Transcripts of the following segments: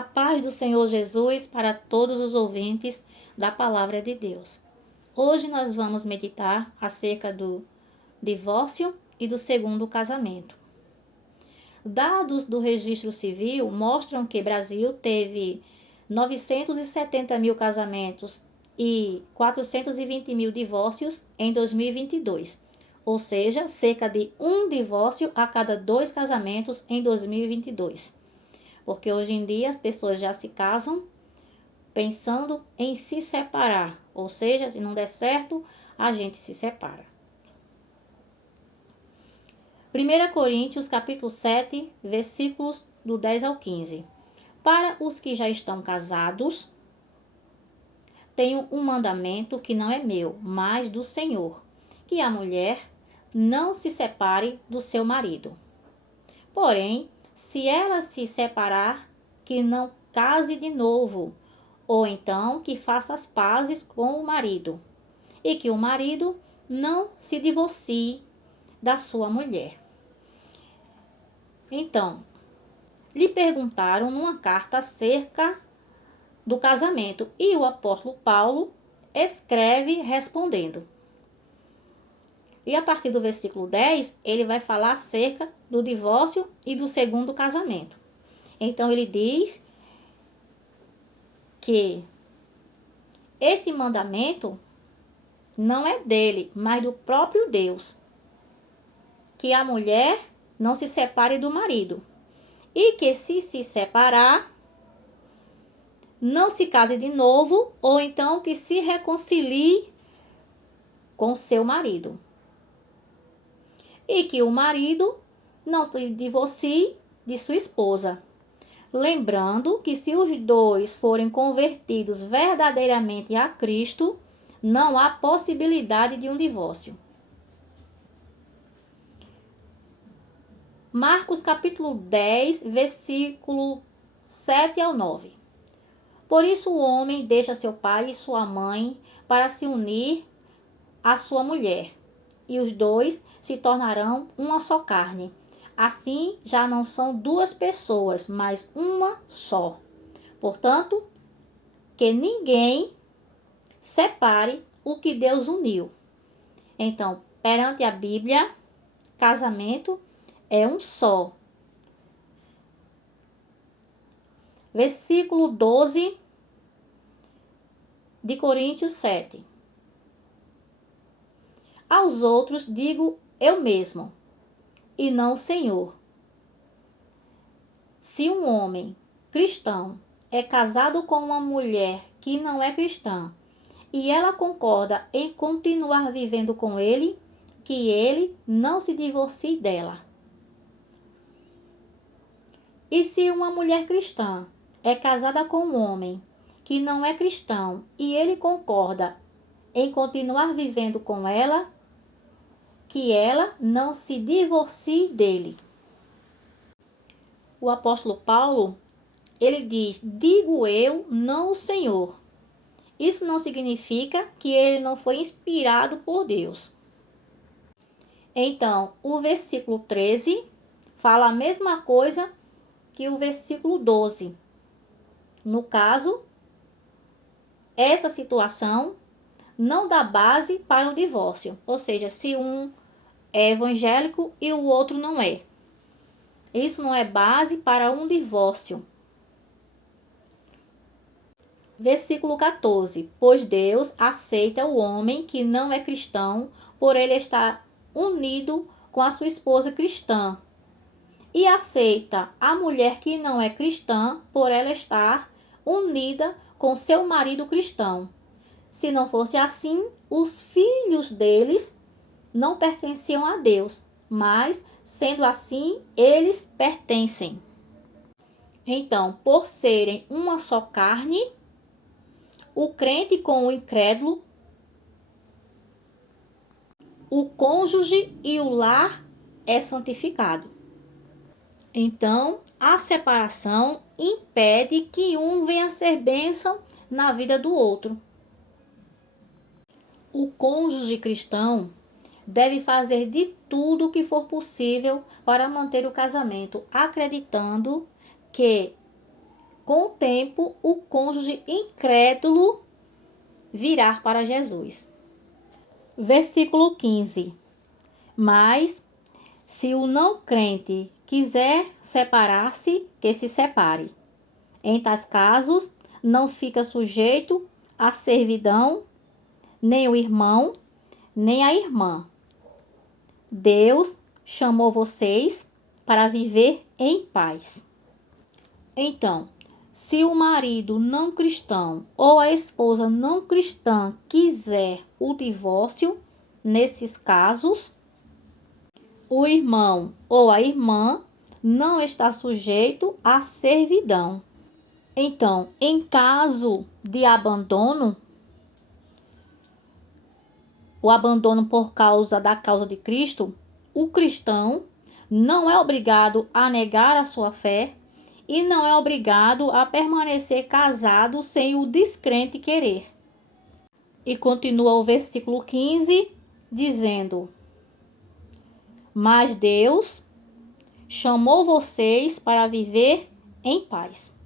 A paz do Senhor Jesus para todos os ouvintes da Palavra de Deus. Hoje nós vamos meditar acerca do divórcio e do segundo casamento. Dados do Registro Civil mostram que o Brasil teve 970 mil casamentos e 420 mil divórcios em 2022, ou seja, cerca de um divórcio a cada 2 casamentos em 2022. Porque hoje em dia as pessoas já se casam pensando em se separar, ou seja, se não der certo, a gente se separa. 1 Coríntios capítulo 7, versículos do 10 ao 15. Para os que já estão casados, tenho um mandamento que não é meu, mas do Senhor, que a mulher não se separe do seu marido. Porém, se ela se separar, que não case de novo, ou então que faça as pazes com o marido, e que o marido não se divorcie da sua mulher. Então, lhe perguntaram numa carta acerca do casamento, e o apóstolo Paulo escreve respondendo. E a partir do versículo 10, ele vai falar acerca do divórcio e do segundo casamento. Então, ele diz que esse mandamento não é dele, mas do próprio Deus. Que a mulher não se separe do marido. E que se separar, não se case de novo, ou então que se reconcilie com seu marido. E que o marido não se divorcie de sua esposa. Lembrando que se os dois forem convertidos verdadeiramente a Cristo, não há possibilidade de um divórcio. Marcos capítulo 10, versículo 7 ao 9. Por isso o homem deixa seu pai e sua mãe para se unir à sua mulher, e os dois se tornarão uma só carne. Assim, já não são duas pessoas, mas uma só. Portanto, que ninguém separe o que Deus uniu. Então, perante a Bíblia, casamento é um só. Versículo 12 de Coríntios 7. Aos outros digo eu mesmo, e não o Senhor. Se um homem cristão é casado com uma mulher que não é cristã, e ela concorda em continuar vivendo com ele, que ele não se divorcie dela. E se uma mulher cristã é casada com um homem que não é cristão, e ele concorda em continuar vivendo com ela, que ela não se divorcie dele. O apóstolo Paulo, ele diz, digo eu, não o Senhor. Isso não significa que ele não foi inspirado por Deus. Então, o versículo 13 fala a mesma coisa que o versículo 12. No caso, essa situação não dá base para o divórcio. Ou seja, se um é evangélico e o outro não é. Isso não é base para um divórcio. Versículo 14. Pois Deus aceita o homem que não é cristão por ele estar unido com a sua esposa cristã. E aceita a mulher que não é cristã por ela estar unida com seu marido cristão. Se não fosse assim, os filhos deles não pertenciam a Deus, mas, sendo assim, eles pertencem. Então, por serem uma só carne, o crente com o incrédulo, o cônjuge e o lar é santificado. Então, a separação impede que um venha a ser bênção na vida do outro. O cônjuge cristão deve fazer de tudo o que for possível para manter o casamento, acreditando que com o tempo, o cônjuge incrédulo virá para Jesus. Versículo 15. Mas, se o não crente quiser separar-se, que se separe. Em tais casos, não fica sujeito à servidão nem o irmão, nem a irmã. Deus chamou vocês para viver em paz. Então, se o marido não cristão ou a esposa não cristã quiser o divórcio, nesses casos, o irmão ou a irmã não está sujeito à servidão. Então, em caso de abandono, o abandono por causa da causa de Cristo, o cristão não é obrigado a negar a sua fé e não é obrigado a permanecer casado sem o descrente querer. E continua o versículo 15 dizendo: Mas Deus chamou vocês para viver em paz.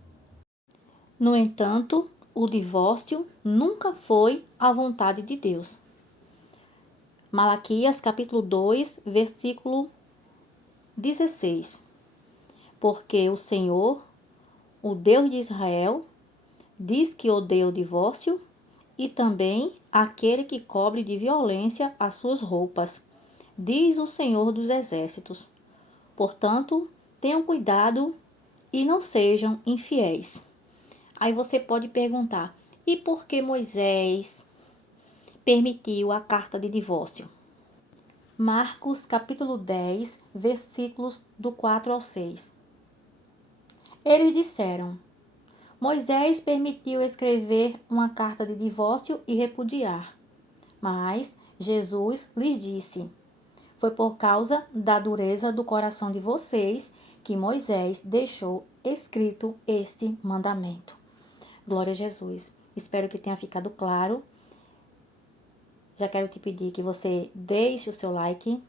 No entanto, o divórcio nunca foi a vontade de Deus. Malaquias capítulo 2, versículo 16. Porque o Senhor, o Deus de Israel, diz que odeia o divórcio e também aquele que cobre de violência as suas roupas, diz o Senhor dos Exércitos. Portanto, tenham cuidado e não sejam infiéis. Aí você pode perguntar, e por que Moisés permitiu a carta de divórcio? Marcos capítulo 10, versículos do 4 ao 6. Eles disseram: Moisés permitiu escrever uma carta de divórcio e repudiar. Mas Jesus lhes disse: Foi por causa da dureza do coração de vocês que Moisés deixou escrito este mandamento. Glória a Jesus. Espero que tenha ficado claro. Já quero te pedir que você deixe o seu like,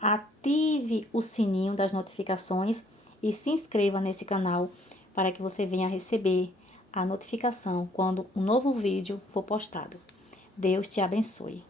ative o sininho das notificações e se inscreva nesse canal para que você venha receber a notificação quando um novo vídeo for postado. Deus te abençoe.